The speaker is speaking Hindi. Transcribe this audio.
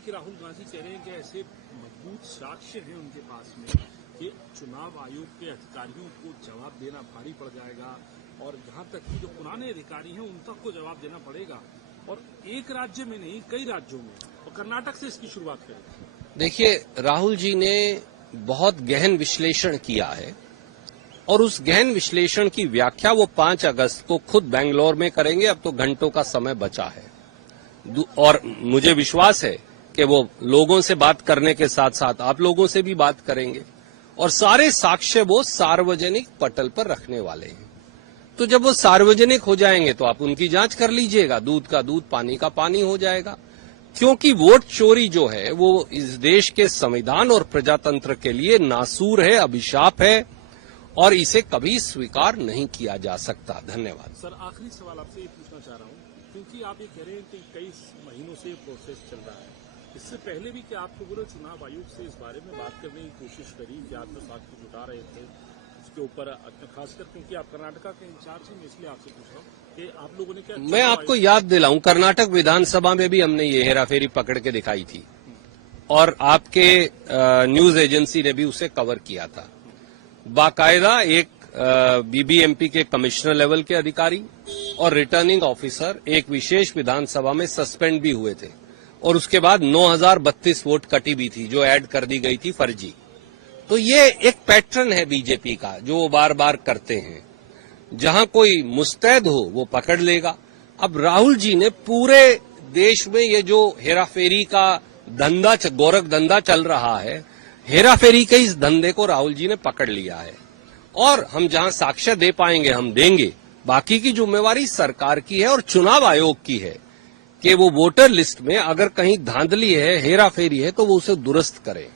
कि राहुल गांधी कह रहे हैं कि ऐसे मजबूत साक्ष्य हैं उनके पास में कि चुनाव आयोग के अधिकारियों को जवाब देना भारी पड़ जाएगा और जहां तक कि जो पुराने अधिकारी हैं उन तक को जवाब देना पड़ेगा और एक राज्य में नहीं कई राज्यों में। और कर्नाटक से इसकी शुरुआत करें। देखिए, राहुल जी ने बहुत गहन विश्लेषण किया है और उस गहन विश्लेषण की व्याख्या वो 5 अगस्त को खुद बेंगलोर में करेंगे। अब तो घंटों का समय बचा है और मुझे विश्वास है कि वो लोगों से बात करने के साथ साथ आप लोगों से भी बात करेंगे और सारे साक्ष्य वो सार्वजनिक पटल पर रखने वाले हैं। तो जब वो सार्वजनिक हो जाएंगे तो आप उनकी जांच कर लीजिएगा, दूध का दूध पानी का पानी हो जाएगा। क्योंकि वोट चोरी जो है वो इस देश के संविधान और प्रजातंत्र के लिए नासूर है, अभिशाप है और इसे कभी स्वीकार नहीं किया जा सकता। धन्यवाद। सर, आखिरी सवाल आपसे ये पूछना चाह रहा हूँ, क्योंकि आप ये कह रहे हैं कि कई महीनों से प्रोसेस चल रहा है, इससे पहले भी कि आप लोगों ने चुनाव आयोग से इस बारे में बात करने की कोशिश करी कि आप जो साक्ष्य जुटा रहे थे उसके ऊपर, खासकर क्योंकि आप कर्नाटका के इंचार्ज हैं, इसलिए आपसे पूछ रहा हूँ कि आप लोगों ने क्या। मैं आपको याद दिलाऊं, कर्नाटक विधानसभा में भी हमने ये हेराफेरी पकड़ के दिखाई थी और आपके न्यूज एजेंसी ने भी उसे कवर किया था। बाकायदा एक बीबीएमपी के कमिश्नर लेवल के अधिकारी और रिटर्निंग ऑफिसर एक विशेष विधानसभा में सस्पेंड भी हुए थे और उसके बाद 9032 वोट कटी भी थी जो ऐड कर दी गई थी फर्जी। तो ये एक पैटर्न है बीजेपी का जो वो बार बार करते हैं। जहां कोई मुस्तैद हो वो पकड़ लेगा। अब राहुल जी ने पूरे देश में ये जो हेराफेरी का धंधा, गोरख धंधा चल रहा है, हेराफेरी के इस धंधे को राहुल जी ने पकड़ लिया है और हम जहां साक्ष्य दे पाएंगे हम देंगे। बाकी की जिम्मेवारी सरकार की है और चुनाव आयोग की है कि वो वोटर लिस्ट में अगर कहीं धांधली है, हेराफेरी है तो वो उसे दुरुस्त करे।